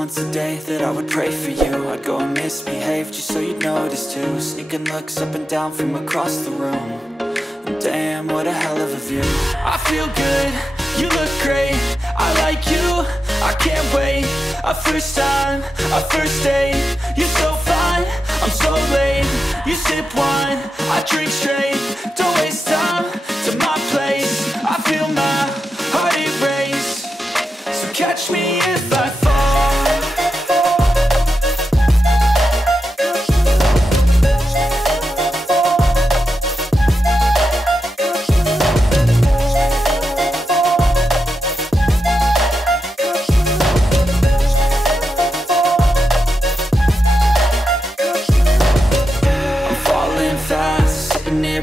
once a day that I would pray for you. I'd go and misbehave just so you'd notice too. Sneaking looks up and down from across the room. And damn, what a hell of a view. I feel good, you look great, I like you, I can't wait. A first time, a first date, you're so fine, I'm so late. You sip wine, I drink straight, don't waste time to my place. I feel my heart erase, so catch me if I fall.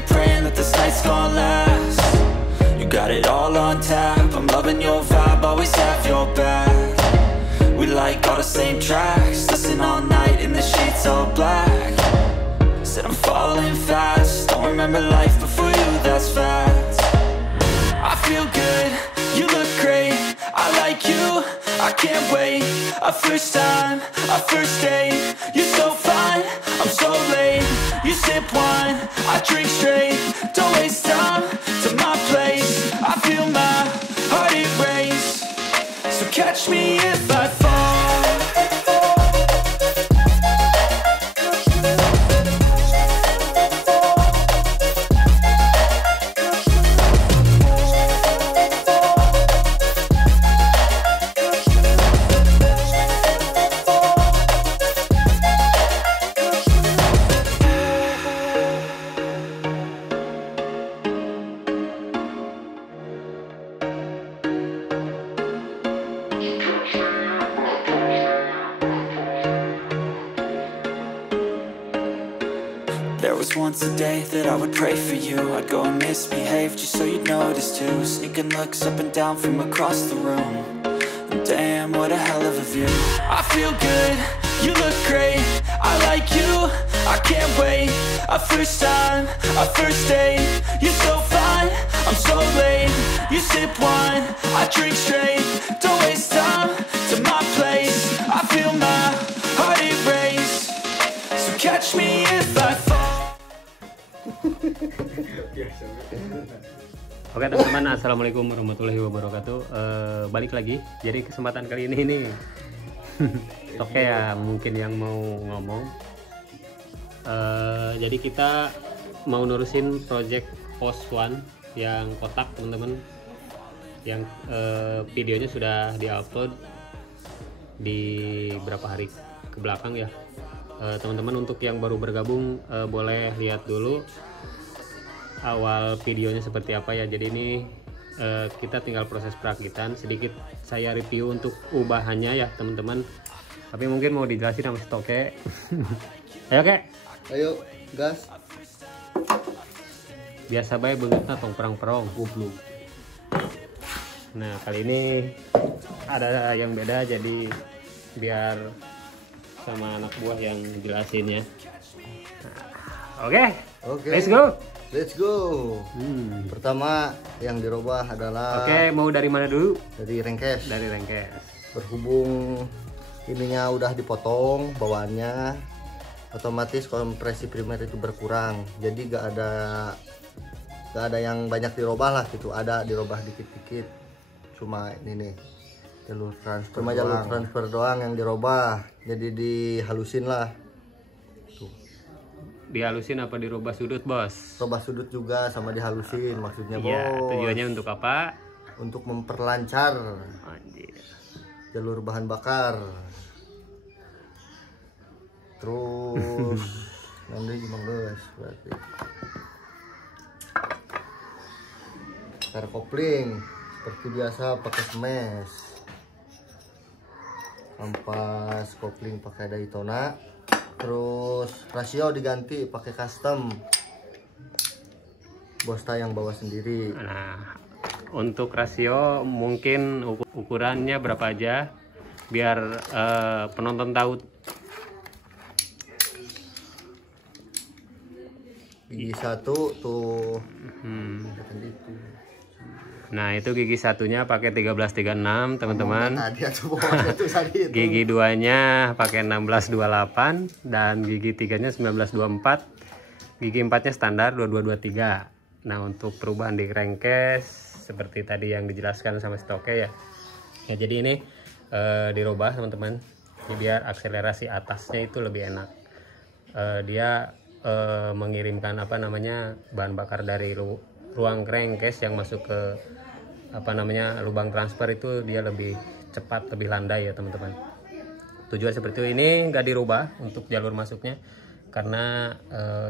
Praying that this night's gonna last. You got it all on tap, I'm loving your vibe, always have your back. We like all the same tracks, listen all night in the sheets all black. Said I'm falling fast, don't remember life before you, that's fact. I feel good, you look great, I like you, I can't wait. A first time, a first date, you're so fine, I'm so late. You sip wine, I drink straight, don't waste time to my place. I feel my heart erase, so catch me if I fall. There was once a day that I would pray for you. I'd go and misbehave just so you'd notice too. Sneaking looks up and down from across the room. And damn, what a hell of a view. I feel good, you look great, I like you, I can't wait. A first time, a first date, you're so fine, I'm so late. You sip wine, I drink straight, don't waste time to my place. I feel my heart erase, so catch me if I fall. Oke teman-teman, assalamualaikum warahmatullahi wabarakatuh. Balik lagi. Jadi kesempatan kali ini nih oke ya, mungkin yang mau ngomong. Jadi kita mau nurusin project post one yang kotak teman-teman, yang videonya sudah diupload di berapa hari ke belakang ya. Teman-teman untuk yang baru bergabung boleh lihat dulu awal videonya seperti apa ya. Jadi ini kita tinggal proses perakitan, sedikit saya review untuk ubahannya ya teman-teman, tapi mungkin mau dijelasin sama si Toke. Ayo Kek, ayo gas. Biasa bae beungeutna tong perang-perong goblok. Nah kali ini ada yang beda, jadi biar sama anak buah yang jelasin ya. Oke, let's go. Let's go. Pertama yang dirubah adalah. Oke, mau dari mana dulu? Dari rengkes. Dari rengkes. Berhubung ininya udah dipotong bawaannya, otomatis kompresi primer itu berkurang. Jadi gak ada yang banyak dirubah lah gitu. Ada dirubah dikit-dikit. Cuma ini nih jalur transfer doang yang dirubah. Jadi dihalusin lah. Dihalusin apa dirubah sudut bos? Rubah sudut juga sama dihalusin maksudnya bos. Iya, tujuannya untuk apa? Untuk memperlancar jalur bahan bakar. Terus nanti gimana guys? Berarti cara kopling seperti biasa pakai smash. Ampas kopling pakai Daytona. Terus rasio diganti pakai custom. Bosta yang bawa sendiri. Nah, untuk rasio mungkin ukurannya berapa aja biar penonton tahu. Gigi 1 tuh. Nah itu gigi satunya pakai 1336 teman-teman. Tadi atau bawahnya tuh tadi itu. Gigi 2-nya pakai 1628 dan gigi 3-nya 1924. Gigi 4-nya standar 2223. Nah untuk perubahan di crankcase seperti tadi yang dijelaskan sama si Toke ya. Ya jadi ini dirubah teman-teman. Ini biar akselerasi atasnya itu lebih enak. Dia mengirimkan apa namanya bahan bakar dari ruang crankcase yang masuk ke apa namanya lubang transfer itu dia lebih cepat, lebih landai ya teman-teman. Tujuan seperti ini nggak dirubah untuk jalur masuknya karena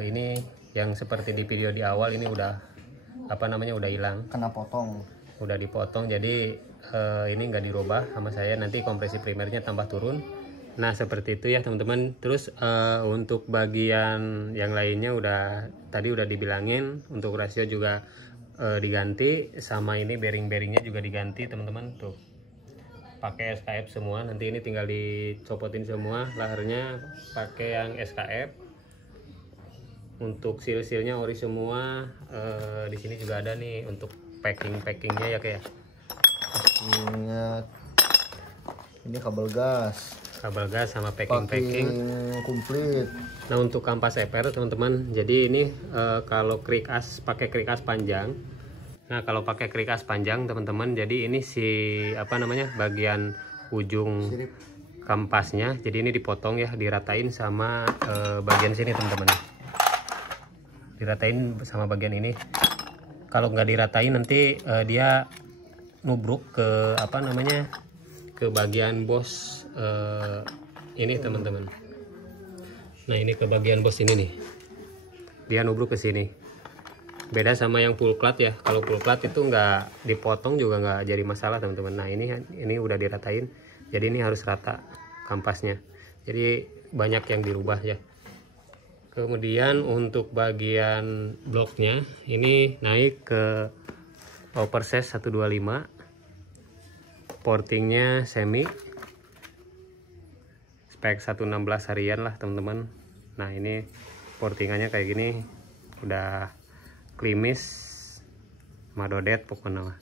ini yang seperti di video di awal ini udah apa namanya udah hilang, Kena potong. udah dipotong. Jadi ini nggak dirubah sama saya, nanti kompresi primernya tambah turun. Nah seperti itu ya teman-teman. Terus untuk bagian yang lainnya tadi udah dibilangin, untuk rasio juga diganti, sama ini bearing-bearingnya juga diganti teman-teman. Tuh pakai SKF semua, nanti ini tinggal dicopotin semua laharnya pakai yang SKF. Untuk seal-sealnya ori semua. Di sini juga ada nih untuk packingnya ya kayak ini kabel gas sama packing komplit. Nah untuk kampas eper teman-teman, jadi ini kalau krik as pakai krik as panjang. Nah kalau pakai krik as panjang teman-teman, jadi ini si apa namanya bagian ujung Sirip. kampasnya, jadi ini dipotong ya, diratain sama bagian sini teman-teman, diratain sama bagian ini. Kalau nggak diratain nanti dia nubruk ke apa namanya ke bagian bos ini teman-teman. Nah ini ke bagian bos ini nih, dia nubruk ke sini. Beda sama yang full clat ya. Kalau full clat itu nggak dipotong juga nggak jadi masalah teman-teman. Nah ini udah diratain, jadi ini harus rata kampasnya. Jadi banyak yang dirubah ya. Kemudian untuk bagian bloknya ini naik ke oversize 125, portingnya semi, spek 116 harian lah teman-teman. Nah ini portingannya kayak gini, udah klimis madodet pokoknya.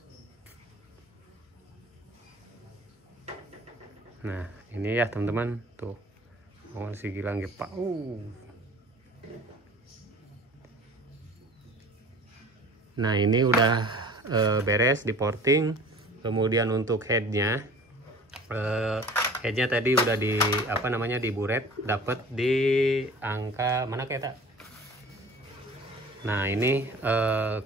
Nah ini ya teman-teman, tuh mau si gilang pak. Nah ini udah beres di porting. Kemudian untuk headnya tadi udah di apa namanya diburet, dapat di angka mana kayak tak. Nah ini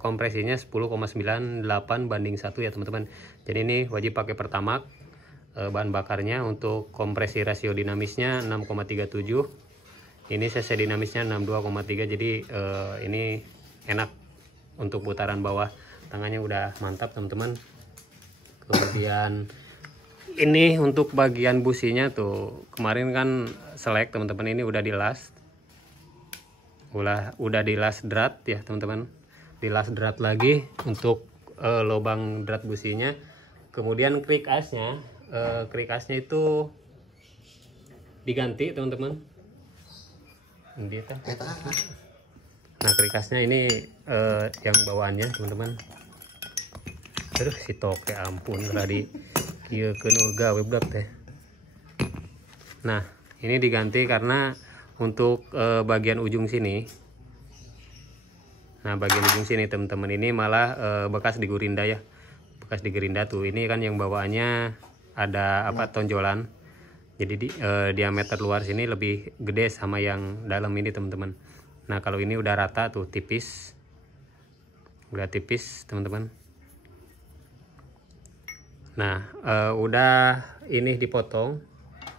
kompresinya 10,98 banding 1 ya teman-teman. Jadi ini wajib pakai Pertamax. Bahan bakarnya untuk kompresi rasio dinamisnya 6,37, ini cc dinamisnya 62,3. Jadi ini enak untuk putaran bawah, tangannya udah mantap teman-teman. Kemudian ini untuk bagian businya tuh kemarin kan selek teman-teman, ini udah dilas, udah dilas drat ya teman-teman, dilas drat lagi untuk lubang drat businya. Kemudian krik asnya itu diganti teman-teman. Nah krikasnya ini yang bawaannya teman-teman. Aduh si Toke ampun tadi kieu keun gawe budak teh. Nah ini diganti karena untuk bagian ujung sini. Nah bagian ujung sini teman-teman ini malah bekas digerinda ya, bekas digerinda tuh. Ini kan yang bawaannya ada apa tonjolan. Jadi diameter luar sini lebih gede sama yang dalam ini teman-teman. Nah kalau ini udah rata tuh, tipis, udah tipis teman-teman. Nah udah ini dipotong,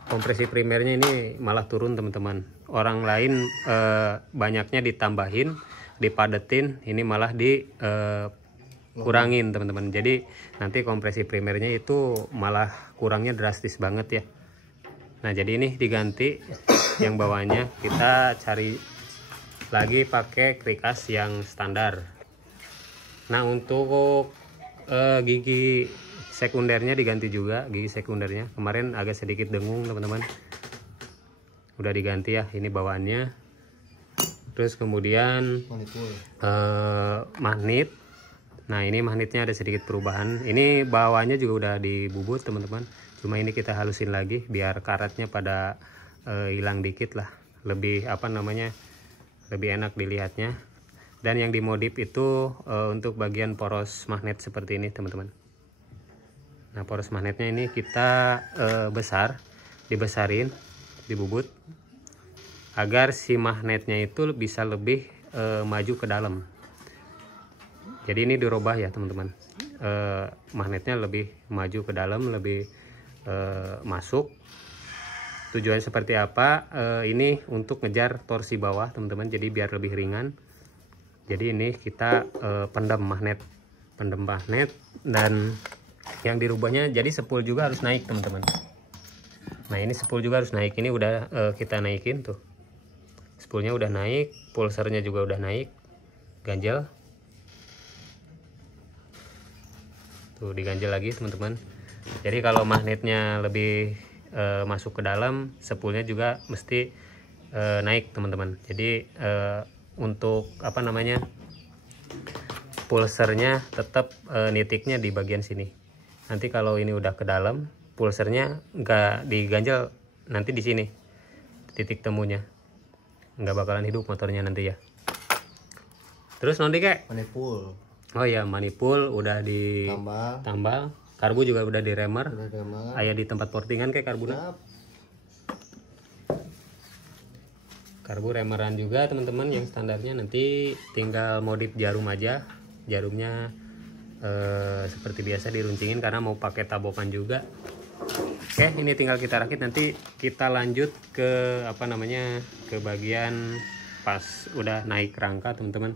kompresi primernya ini malah turun teman-teman. Orang lain banyaknya ditambahin, dipadetin, ini malah dikurangin teman-teman. Jadi nanti kompresi primernya itu malah kurangnya drastis banget ya. Nah jadi ini diganti yang bawahnya, kita cari lagi pakai krikas yang standar. Nah untuk gigi sekundernya diganti juga, gigi sekundernya kemarin agak sedikit dengung teman-teman, udah diganti ya ini bawaannya. Terus kemudian magnet Nah ini magnetnya ada sedikit perubahan. Ini bawahnya juga udah dibubut teman-teman. Cuma ini kita halusin lagi biar karetnya pada hilang dikit lah. Lebih apa namanya, lebih enak dilihatnya. Dan yang dimodif itu untuk bagian poros magnet seperti ini teman-teman. Nah poros magnetnya ini kita dibesarin, dibubut agar si magnetnya itu bisa lebih maju ke dalam. Jadi ini dirubah ya teman-teman, magnetnya lebih maju ke dalam, lebih masuk. Tujuan seperti apa? Ini untuk ngejar torsi bawah teman-teman, jadi biar lebih ringan. Jadi ini kita pendem magnet, dan yang dirubahnya jadi spool juga harus naik teman-teman. Nah ini spool juga harus naik, ini udah kita naikin tuh, spoolnya udah naik, pulsernya juga udah naik, ganjel tuh, diganjel lagi teman-teman. Jadi kalau magnetnya lebih masuk ke dalam, spoolnya juga mesti naik teman-teman. Jadi untuk apa namanya, pulsernya tetap nitiknya di bagian sini. Nanti kalau ini udah ke dalam, pulsernya nggak diganjel, nanti di sini titik temunya, nggak bakalan hidup motornya nanti ya. Terus nanti kayak Manipul. Oh ya, manipul udah ditambal, karbu juga udah diremer, ayah di tempat portingan kayak karbunya. Karbu remeran juga teman-teman yang standarnya, nanti tinggal modif jarum aja. Jarumnya seperti biasa diruncingin karena mau pakai tabokan juga. Oke, ini tinggal kita rakit, nanti kita lanjut ke apa namanya, ke bagian pas udah naik rangka teman-teman.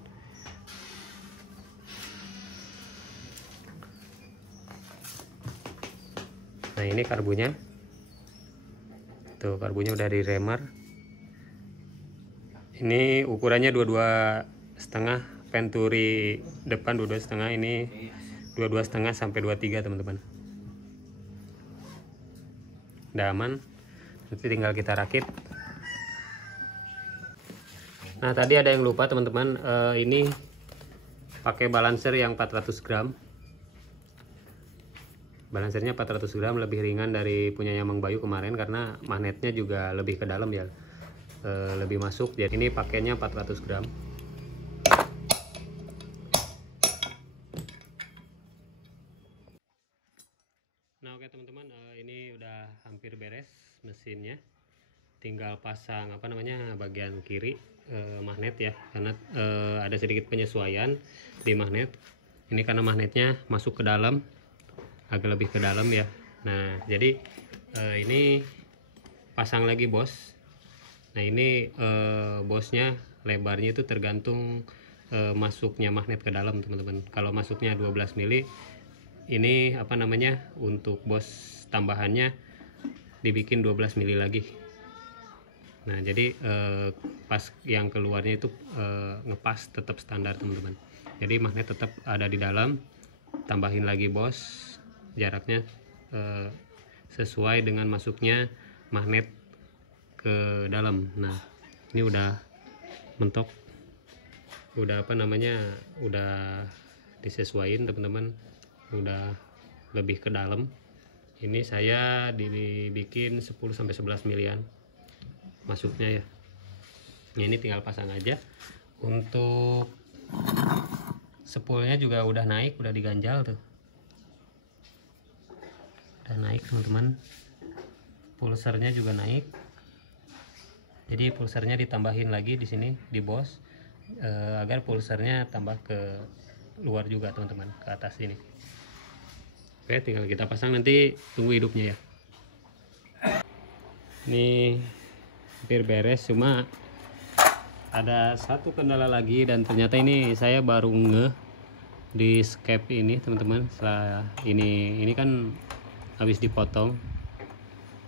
Nah ini karbunya tuh, karbunya udah diremer. Ini ukurannya 22,5, venturi depan 22,5, ini 22,5 sampai 23 teman-teman. Udah aman, nanti tinggal kita rakit. Nah tadi ada yang lupa teman-teman, ini pakai balancer yang 400 gram. Balancernya 400 gram, lebih ringan dari punyanya Mang Bayu kemarin karena magnetnya juga lebih ke dalam ya, lebih masuk. Jadi ini pakainya 400 gram. Nah oke teman-teman, ini udah hampir beres mesinnya. Tinggal pasang apa namanya, bagian kiri magnet ya, karena ada sedikit penyesuaian di magnet. Ini karena magnetnya masuk ke dalam, agak lebih ke dalam ya. Nah jadi ini pasang lagi bos. Nah ini bosnya lebarnya itu tergantung masuknya magnet ke dalam teman-teman. Kalau masuknya 12 mili, ini apa namanya, untuk bos tambahannya dibikin 12 mili lagi. Nah jadi pas yang keluarnya itu ngepas tetap standar teman-teman. Jadi magnet tetap ada di dalam, tambahin lagi bos, jaraknya sesuai dengan masuknya magnet ke dalam. Nah ini udah mentok, udah apa namanya, udah disesuaikan teman-teman, udah lebih ke dalam. Ini saya dibikin 10-11 milian masuknya ya. Nah, ini tinggal pasang aja. Untuk spoolnya juga udah naik, udah diganjal tuh, udah naik teman-teman. Pulsernya juga naik, jadi pulsernya ditambahin lagi di sini di bos, agar pulsernya tambah ke luar juga teman-teman, ke atas ini. Oke, tinggal kita pasang, nanti tunggu hidupnya ya. Ini hampir beres, cuma ada satu kendala lagi, dan ternyata ini saya baru ngeh di skep ini teman-teman. Setelah ini kan habis dipotong,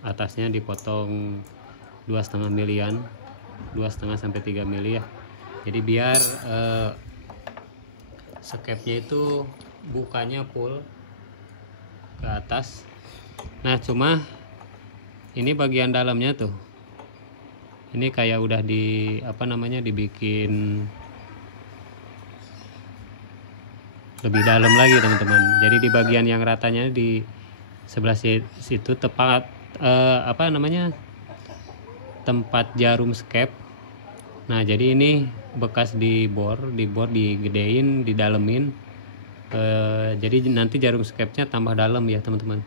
atasnya dipotong 2,5 milian, 2,5 sampai 3 mili ya. Jadi biar skepnya itu bukanya full ke atas. Nah cuma ini bagian dalamnya tuh, ini kayak udah di apa namanya, dibikin lebih dalam lagi teman-teman. Jadi di bagian yang ratanya di sebelah situ tepat tempat jarum skep. Nah jadi ini bekas dibor digedein, didalemin. Jadi nanti jarum skepnya tambah dalam ya teman-teman,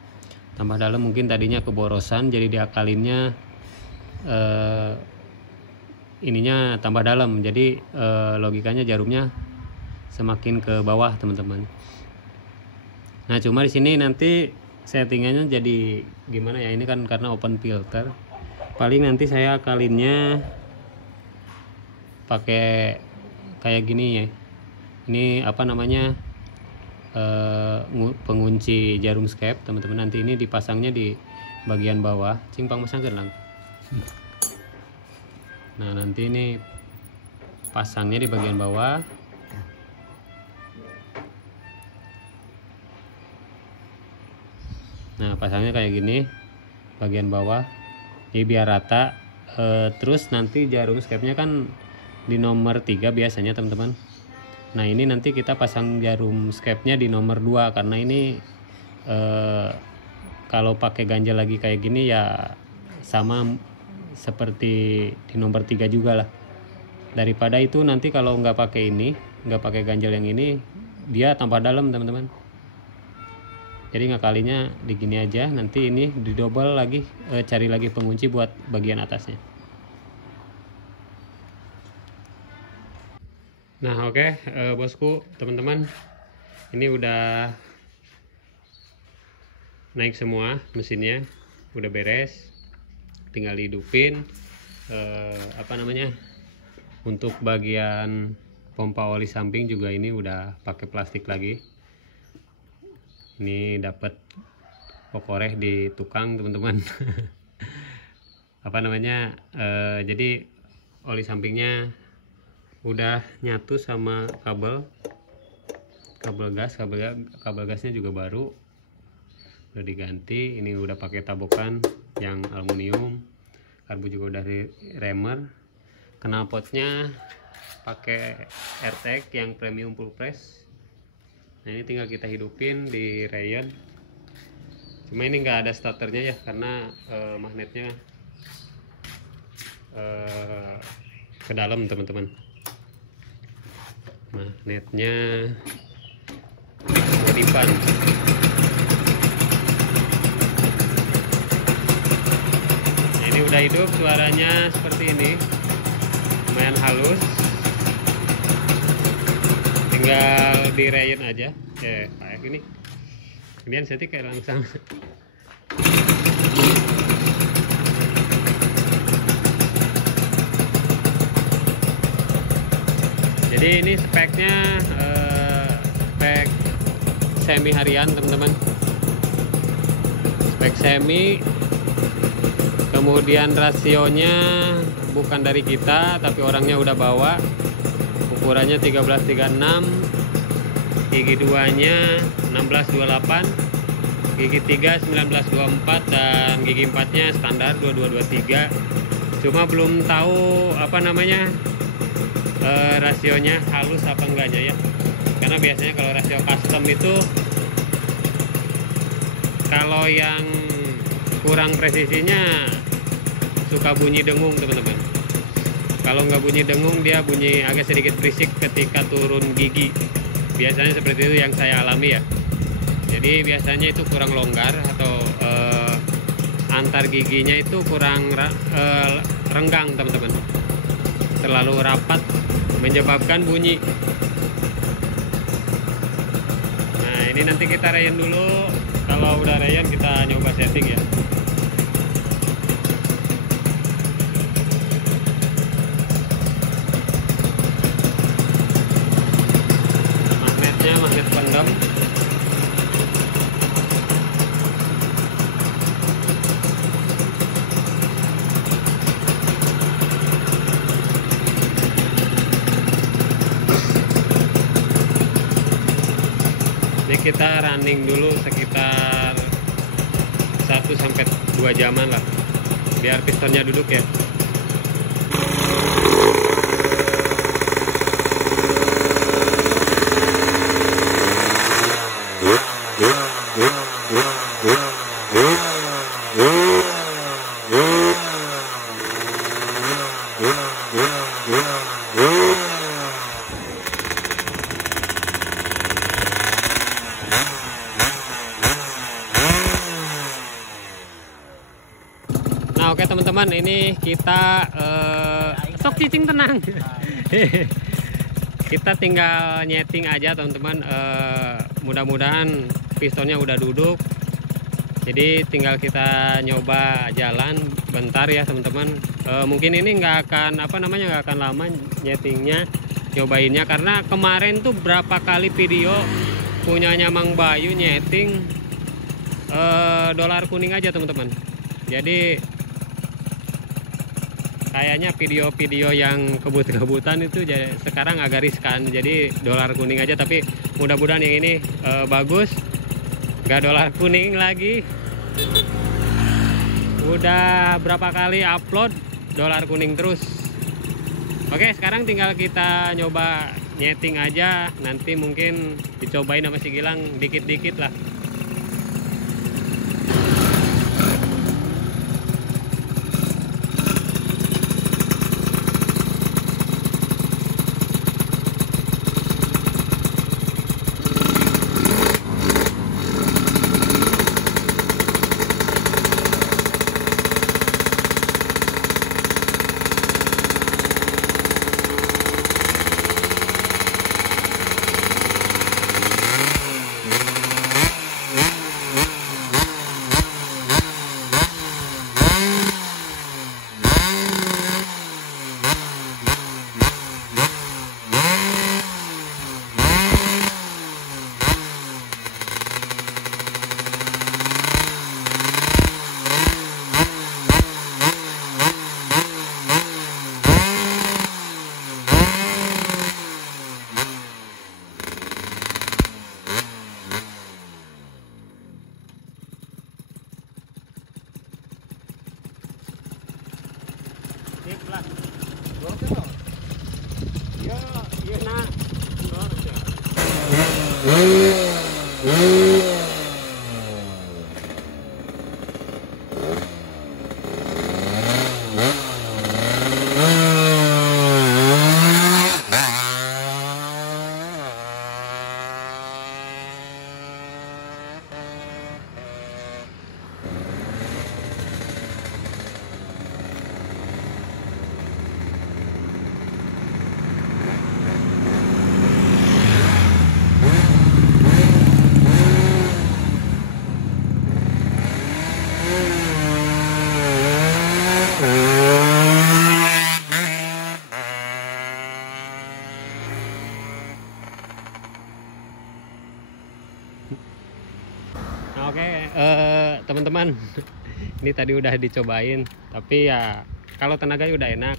tambah dalam. Mungkin tadinya keborosan, jadi diakalinnya ininya tambah dalam. Jadi logikanya jarumnya semakin ke bawah teman-teman. Nah cuma di sini nanti settingannya jadi gimana ya, ini kan karena open filter. Paling nanti saya akalinnya pakai kayak gini ya. Ini pengunci jarum skep teman-teman. Nanti ini dipasangnya di bagian bawah. Cimpang masang gelang. Nah nanti ini pasangnya di bagian bawah. Nah pasangnya kayak gini bagian bawah, jadi biar rata. Terus nanti jarum skepnya kan di nomor 3 biasanya teman-teman. Nah ini nanti kita pasang jarum skepnya di nomor 2 karena ini kalau pakai ganjel lagi kayak gini ya sama seperti di nomor 3 juga lah. Daripada itu nanti kalau nggak pakai ini, nggak pakai ganjel yang ini, dia tambah dalam teman-teman. Jadi ngakalinya di gini aja, nanti ini didobel lagi, cari lagi pengunci buat bagian atasnya. Nah oke, bosku, teman-teman, ini udah naik semua mesinnya, udah beres, tinggal dihidupin. Untuk bagian pompa oli samping juga ini udah pakai plastik lagi. Ini dapat pokoreh di tukang teman-teman. Jadi oli sampingnya udah nyatu sama kabel gasnya juga baru udah diganti. Ini udah pakai tabokan yang aluminium, karbu juga udah di remer. Knalpotnya pakai AirTag yang premium full press. Nah ini tinggal kita hidupin di rayon. Cuma ini nggak ada starternya ya, karena magnetnya ke dalam teman-teman. Magnetnya modifan. Nah ini udah hidup, suaranya seperti ini, lumayan halus. Tinggal di rayon aja. Kayak gini. Kemudian setik kayak langsung. Jadi ini speknya spek semi harian teman-teman. Spek semi. Kemudian rasionya bukan dari kita, tapi orangnya udah bawa. Ukurannya 1336, gigi 2 nya 1628, gigi 3 1924, dan gigi 4 nya standar 2223. Cuma belum tahu rasionya halus apa enggaknya ya, karena biasanya kalau rasio custom itu kalau yang kurang presisinya suka bunyi dengung teman-teman. Kalau nggak bunyi dengung, dia bunyi agak sedikit berisik ketika turun gigi. Biasanya seperti itu yang saya alami ya. Jadi biasanya itu kurang longgar atau antar giginya itu kurang renggang teman-teman. Terlalu rapat menyebabkan bunyi. Nah ini nanti kita rayon dulu. Kalau udah rayon kita nyoba setting ya. Magnet pendam. Ini kita running dulu sekitar 1-2 jaman lah, biar pistonnya duduk ya. Nah oke teman-teman, ini kita sok cicing tenang. Kita tinggal nyeting aja teman-teman. Mudah-mudahan pistonnya udah duduk. Jadi tinggal kita nyoba jalan bentar ya teman-teman. Mungkin ini nggak akan nggak akan lama nyetingnya, nyobainnya, karena kemarin tuh berapa kali video punyanya Mang Bayu nyeting dolar kuning aja teman-teman. Jadi kayaknya video-video yang kebut-kebutan itu sekarang agak riskan, jadi dolar kuning aja. Tapi mudah-mudahan yang ini bagus, nggak dolar kuning lagi. Udah berapa kali upload dolar kuning terus. Oke, sekarang tinggal kita nyoba nyeting aja, nanti mungkin dicobain sama si Gilang dikit-dikit lah. Sip lah. Ya, iya nak. Nah, oke, teman-teman, ini tadi udah dicobain, tapi ya kalau tenaganya udah enak,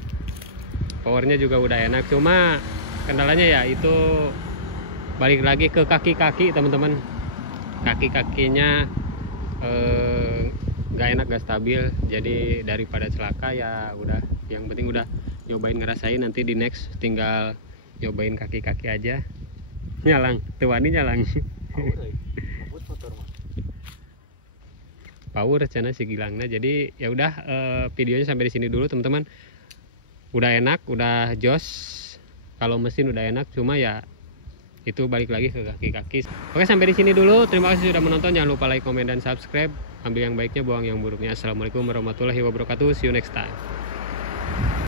powernya juga udah enak, cuma kendalanya ya itu balik lagi ke kaki-kaki teman-teman. Kaki-kakinya nggak enak, gak stabil, jadi daripada celaka ya udah, yang penting udah nyobain, ngerasain. Nanti di next tinggal nyobain kaki-kaki aja. Nyalang, tuani nyalang. Power channel si Gilangnya. Jadi ya udah, videonya sampai di sini dulu teman-teman. Udah enak, udah jos. Kalau mesin udah enak, cuma ya itu balik lagi ke kaki-kaki. Oke, sampai di sini dulu. Terima kasih sudah menonton. Jangan lupa like, komen, dan subscribe. Ambil yang baiknya, buang yang buruknya. Assalamualaikum warahmatullahi wabarakatuh. See you next time.